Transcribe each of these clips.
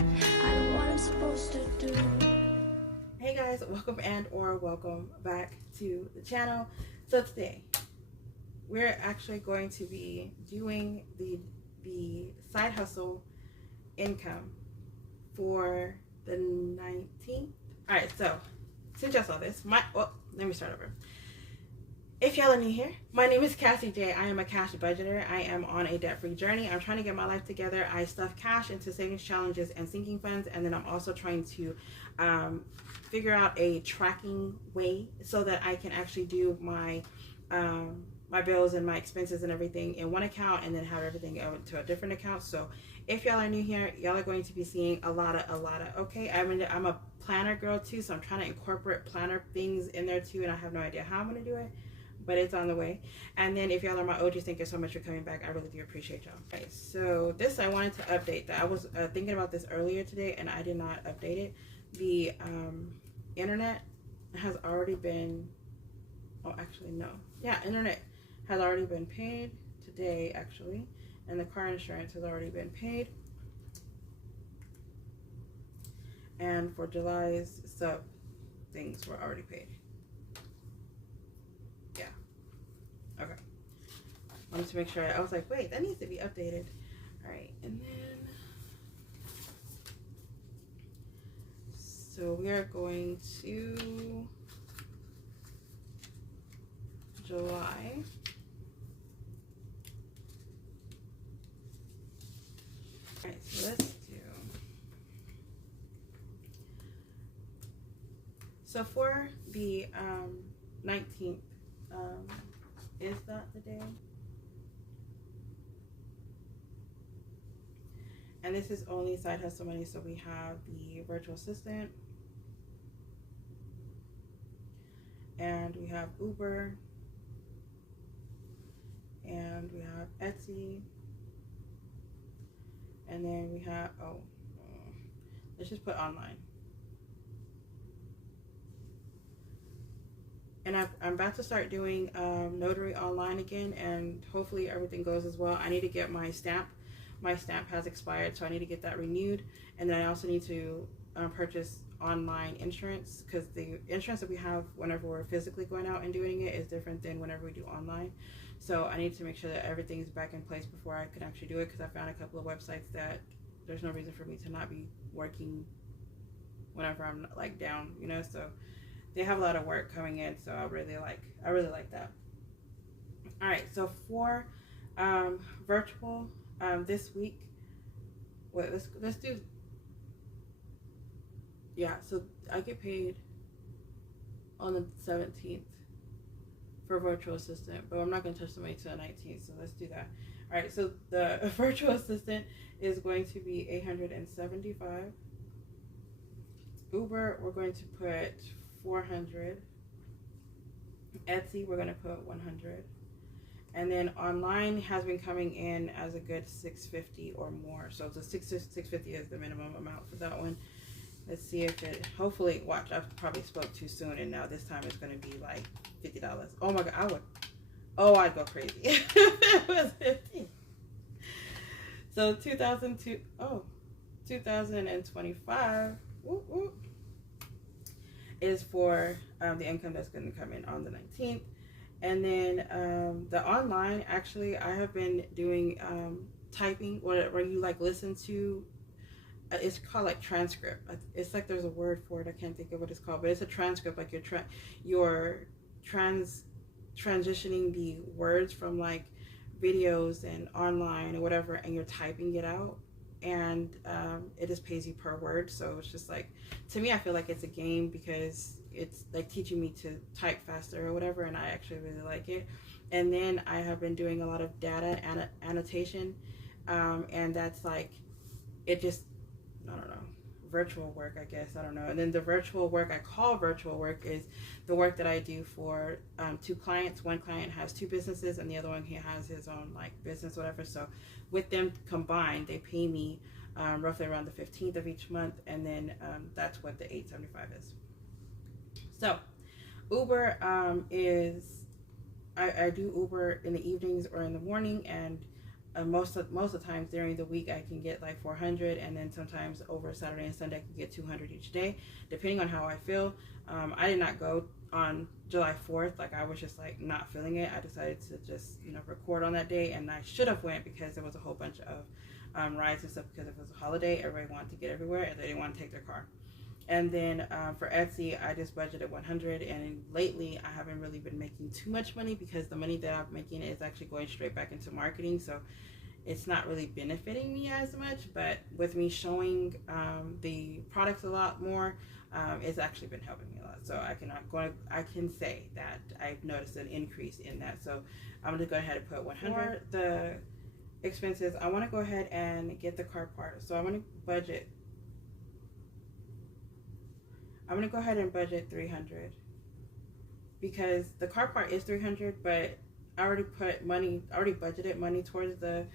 I know what I'm supposed to do. Hey guys, welcome back to the channel. So today we're actually going to be doing the side hustle income for the 19th. All right, so since y'all saw this, let me start over. If y'all are new here, my name is Cassie J. I am a cash budgeter. I am on a debt-free journey. I'm trying to get my life together. I stuff cash into savings challenges and sinking funds, and then I'm also trying to figure out a tracking way so that I can actually do my my bills and my expenses and everything in one account, and then have everything go to a different account. So if y'all are new here, y'all are going to be seeing a lot of okay. I'm a planner girl too, so I'm trying to incorporate planner things in there too, and I have no idea how I'm gonna do it, but it's on the way. And then if y'all are my OGs, thank you so much for coming back. I really do appreciate y'all. Okay, so this I wanted to update that. I was thinking about this earlier today and I did not update it. The internet has already been, oh actually no, yeah, internet has already been paid today actually, and the car insurance has already been paid, and for July's sub things were already paid. Yeah, okay, I wanted to make sure. I was like, wait, that needs to be updated. All right, and then so we are going to July. All right, so let's do. So for the 19th, is that the day? And this is only side hustle money. So we have the virtual assistant, and we have Uber, and we have Etsy, and then we have, let's just put online. And I'm about to start doing notary online again, and hopefully everything goes as well. I need to get my stamp. My stamp has expired, so I need to get that renewed. And then I also need to purchase online insurance, because the insurance that we have whenever we're physically going out and doing it is different than whenever we do online. So I need to make sure that everything's back in place before I can actually do it, because I found a couple of websites that there's no reason for me to not be working whenever I'm like down, you know. So they have a lot of work coming in, so I really like that. All right, so for virtual this week, wait, let's do, yeah, so I get paid on the 17th for virtual assistant, but I'm not going to touch the money till the 19th, so let's do that. All right, so the virtual assistant is going to be $875. Uber, we're going to put $400. Etsy, we're going to put $100. And then online has been coming in as a good $650 or more. So the $650 is the minimum amount for that one. Let's see if it, hopefully, watch, I probably spoke too soon, and now this time it's going to be like $50. Oh my God, I'd go crazy if it was 50. So 2025 is for the income that's going to come in on the 19th. And then the online, actually, I have been doing typing, where you like listen to, it's called like transcript. It's like there's a word for it. I can't think of what it's called, but it's a transcript. Like you're transitioning the words from like videos and online or whatever, and you're typing it out, and it just pays you per word. So it's just like, to me, I feel like it's a game, because it's like teaching me to type faster or whatever, and I actually really like it. And then I have been doing a lot of data annotation, and that's like, it just, I don't know, virtual work, I guess, I don't know. And then the virtual work I call virtual work is the work that I do for two clients. One client has two businesses, and the other one, he has his own like business, whatever. So with them combined, they pay me roughly around the 15th of each month, and then that's what the $875 is. So Uber is, I do Uber in the evenings or in the morning, and most of the times during the week I can get like 400, and then sometimes over Saturday and Sunday I can get 200 each day, depending on how I feel. I did not go on July 4th. Like, I was just like not feeling it. I decided to just, you know, record on that day, and I should have went because there was a whole bunch of rides and stuff, because it was a holiday. Everybody wanted to get everywhere and they didn't want to take their car. And then for Etsy, I just budgeted 100, and lately I haven't really been making too much money because the money that I'm making is actually going straight back into marketing, so it's not really benefiting me as much. But with me showing the products a lot more, it's actually been helping me a lot. So I can say that I've noticed an increase in that. So I'm gonna go ahead and put 100. For the expenses, I want to go ahead and get the car part, so I'm gonna go ahead and budget 300, because the car part is 300, but I already budgeted money towards the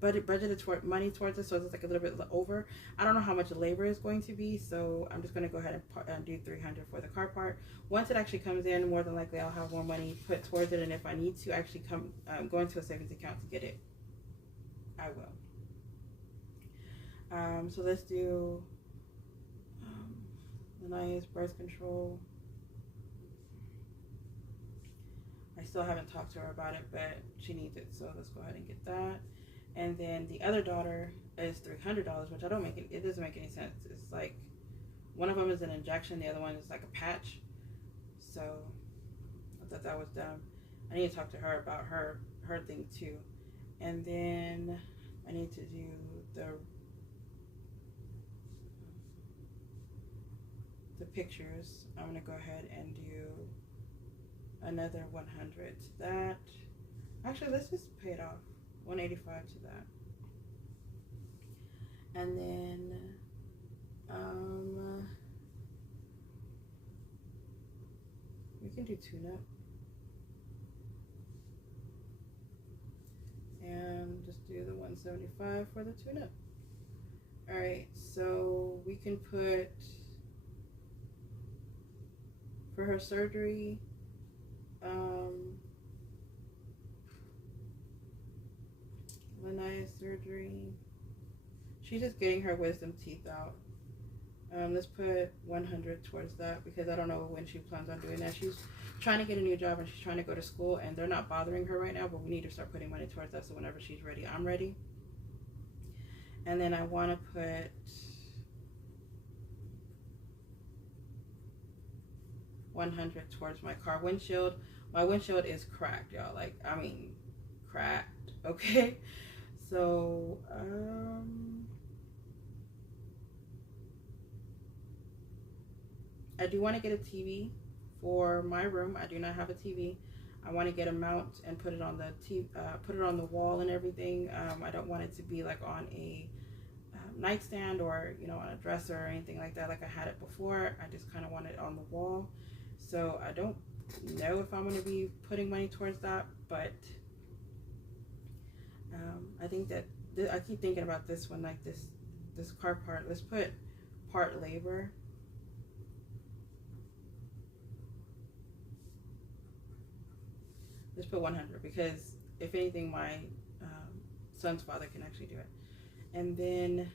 budgeted toward money towards it, so it's like a little bit over. I don't know how much the labor is going to be, so I'm just going to go ahead and do 300 for the car part. Once it actually comes in, more than likely I'll have more money put towards it, and if I need to actually go into a savings account to get it, I will. So let's do Lania's birth control. I still haven't talked to her about it, but she needs it, so let's go ahead and get that. And then the other daughter is $300, which it doesn't make any sense. It's like one of them is an injection, the other one is like a patch. So I thought that was dumb. I need to talk to her about her thing too. And then I need to do the pictures. I'm gonna go ahead and do another 100 to that. Actually, let's just pay it off. 185 to that. And then we can do tune-up. And just do the 175 for the tune-up. Alright, so we can put, for her surgery, Lania's surgery, she's just getting her wisdom teeth out. Let's put 100 towards that, because I don't know when she plans on doing that. She's trying to get a new job and she's trying to go to school, and they're not bothering her right now, but we need to start putting money towards that, so whenever she's ready, I'm ready. And then I want to put 100 towards my car windshield. My windshield is cracked, y'all. Like, I mean, cracked. Okay, so I do want to get a TV for my room. I do not have a TV. I want to get a mount and put it on the wall and everything. I don't want it to be like on a nightstand or, you know, on a dresser or anything like that, like I had it before. I just kind of want it on the wall. So I don't know if I'm going to be putting money towards that, but I think that I keep thinking about this one, like this car part. Let's put part labor. Let's put 100, because if anything, my son's father can actually do it. And then,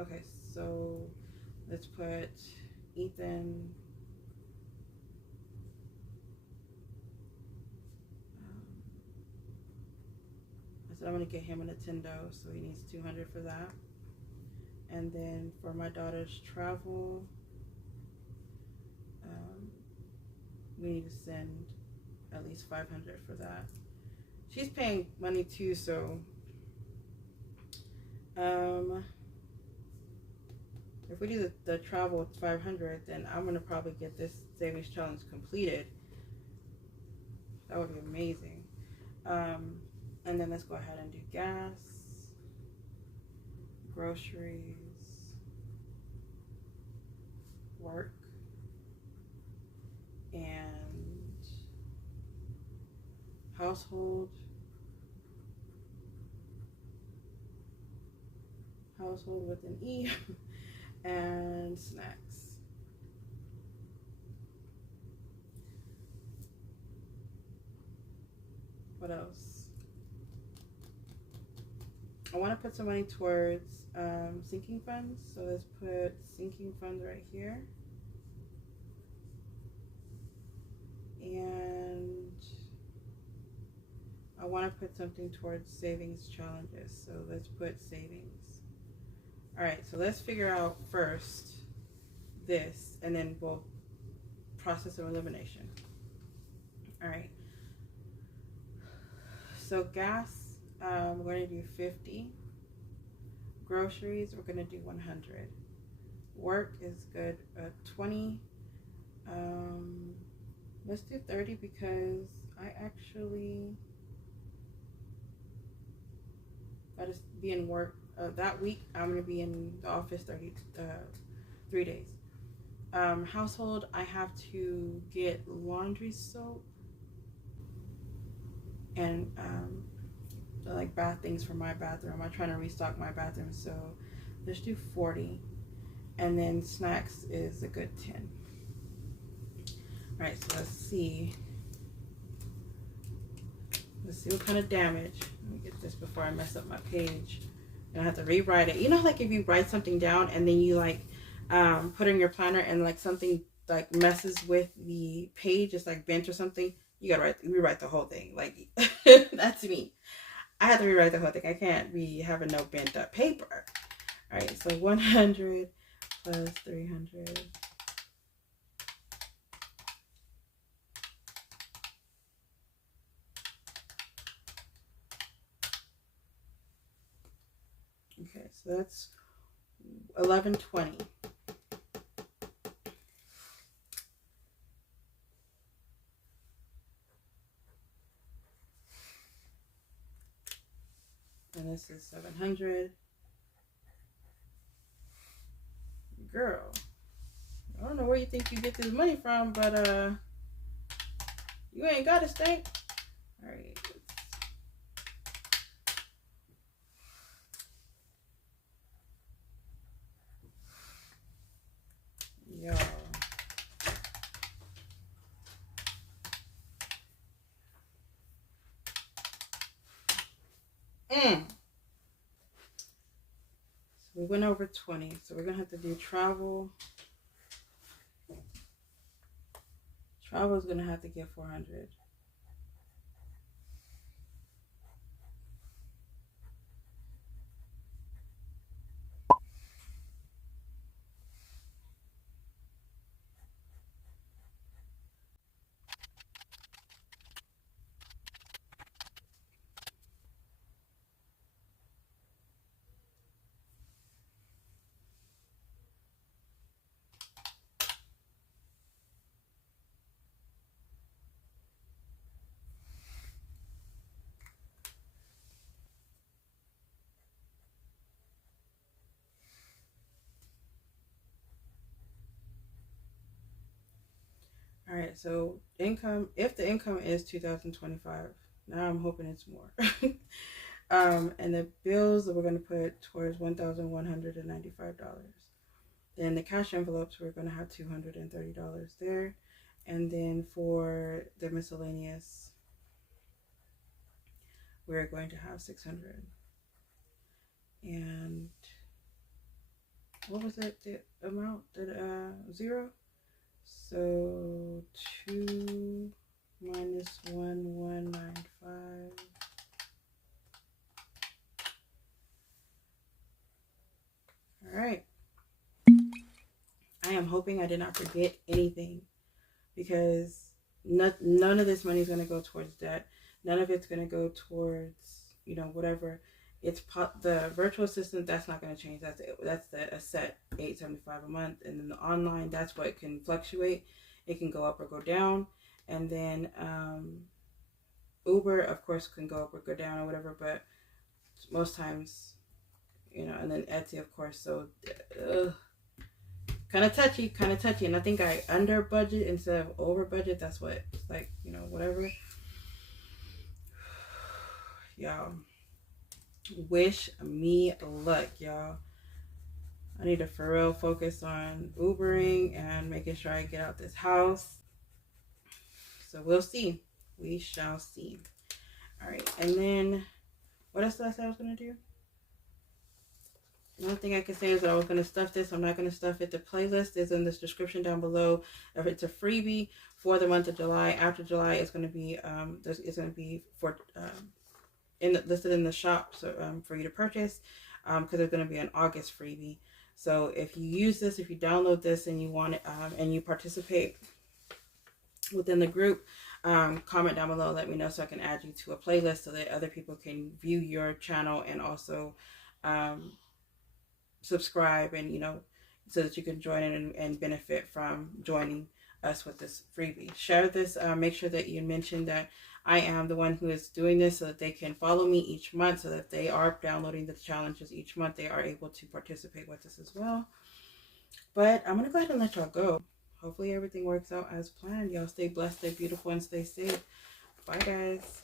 okay, so let's put Ethan. I said I'm gonna get him a Nintendo, so he needs 200 for that. And then for my daughter's travel, we need to send at least 500 for that. She's paying money too, so if we do the travel with 500, then I'm gonna probably get this savings challenge completed. That would be amazing. And then let's go ahead and do gas, groceries, work, and household with an E, and snacks. What else? I want to put some money towards sinking funds. So let's put sinking funds right here. And I want to put something towards savings challenges. So let's put savings. All right, so let's figure out first this, and then we'll process of elimination. All right. So gas, we're going to do 50. Groceries, we're going to do 100. Work is good, 20. Let's do 30 because I actually got to be in work that week. I'm going to be in the office 3 days. Household, I have to get laundry soap and like bath things for my bathroom. I'm trying to restock my bathroom, so let's do 40. And then snacks is a good 10. All right, so let's see what kind of damage. Let me get this before I mess up my page and I have to rewrite it. You know, like if you write something down and then you like put in your planner and like something like messes with the page, it's like bent or something, you gotta rewrite the whole thing. Like that's me. I have to rewrite the whole thing. I can't be having no bent up paper. All right, so 100 plus 300. Okay, so that's 1120. And this is 700. Girl, I don't know where you think you get this money from, but you ain't got to stink. All right. Y'all. So we went over 20, so we're gonna have to do travel. Travel is gonna have to get 400. All right, so income, if the income is 2025, now I'm hoping it's more. And the bills that we're going to put towards $1,195. Then the cash envelopes, we're going to have $230 there. And then for the miscellaneous, we're going to have 600. And what was it, the amount? Zero? So 2 minus 1,195. All right. I am hoping I did not forget anything because none of this money is going to go towards debt. None of it's going to go towards, you know, whatever. It's the virtual assistant, that's not going to change. That's a set $875 a month. And then the online, that's what can fluctuate. It can go up or go down. And then Uber, of course, can go up or go down or whatever. But most times, you know, and then Etsy, of course. So kind of touchy. And I think I under budget instead of over budget. That's what it's like, you know, whatever. Y'all. Wish me luck, y'all. I need to for real focus on Ubering and making sure I get out this house. So we'll see. We shall see. All right. And then what else did I say I was going to do? One thing I can say is that I was going to stuff this. I'm not going to stuff it. The playlist is in this description down below. If it's a freebie for the month of July. After July, it's going to be for listed in the shop, so for you to purchase, because there's going to be an August freebie. So if you use this, if you download this and you want it, and you participate within the group, comment down below, let me know so I can add you to a playlist so that other people can view your channel and also subscribe, and so that you can join in and benefit from joining us with this freebie. Share this. Make sure that you mention that I am the one who is doing this so that they can follow me each month, so that if they are downloading the challenges each month, they are able to participate with this as well. But I'm going to go ahead and let y'all go. Hopefully everything works out as planned. Y'all stay blessed, stay beautiful, and stay safe. Bye, guys.